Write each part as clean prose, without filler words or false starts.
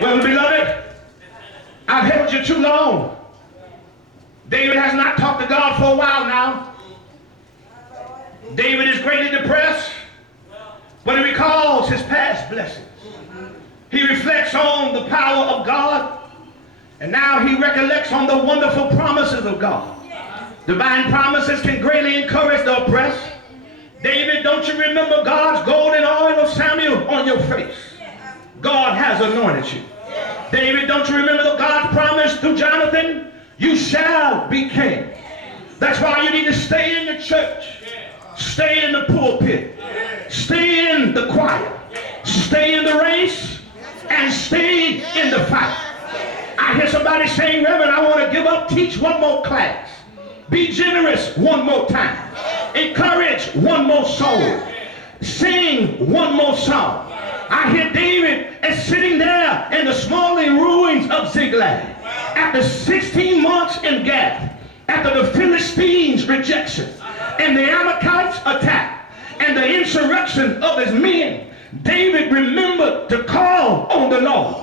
Well, beloved, I've held you too long. David has not talked to God for a while now. David is greatly depressed, but he recalls his past blessings. He reflects on the power of God, and now he recollects on the wonderful promises of God. Divine promises can greatly encourage the oppressed. David, don't you remember God's golden oil of Samuel on your face? God has anointed you. David, don't you remember God's promise through Jonathan? You shall be king. That's why you need to stay in the church, stay in the pulpit, stay in the choir, stay in the race, and stay in the fight. I hear somebody saying, Reverend, I want to give up, teach one more class. Be generous one more time. Encourage one more soul. Sing one more song. I hear David is sitting there in the smoldering ruins of Ziklag. After 16 months in Gath, after the Philistines' rejection, and the Amalekites' attack, and the insurrection of his men, David remembered to call on the Lord.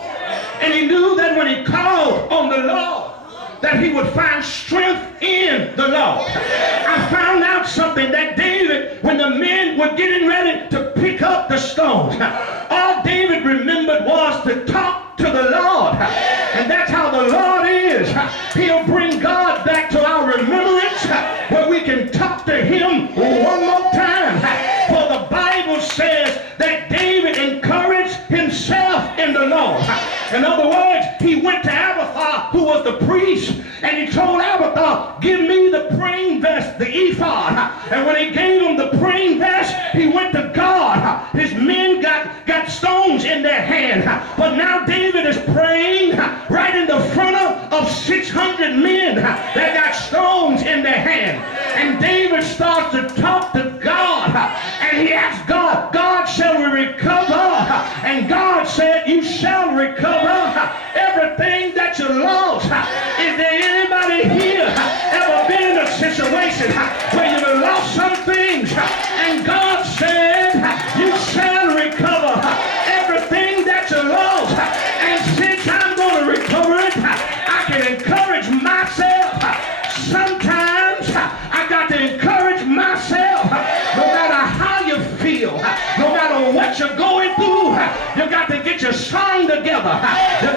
And he knew that when he called on the Lord, that he would find strength in the Lord. I found out something, that David, when the men were getting ready to pick up the stones, all David remembered was to talk to the Lord. And that's how the Lord is. He'll bring God back to our remembrance, where we can talk to him one more time. For the Bible says that David encouraged himself in the Lord. In other words, he went to Abiathar, who was the priest, and he told Abiathar, give me the praying vest, the ephod. And when he gave him the praying vest, he went to God. His men got stones in their hand. But now David is praying right in the front of 600 men that got stones in their hand. And David starts to talk to God. And he asks God, God, shall we recover? And God said, you shall recover everything that you lost. Is there anybody here ever been in a situation where you've lost some things, and God said, you shall recover everything that you lost? And since I'm going to recover it, I can encourage myself. Sometimes I got to encourage myself. No matter how you feel, no matter what you're going through, you got to get your song together. You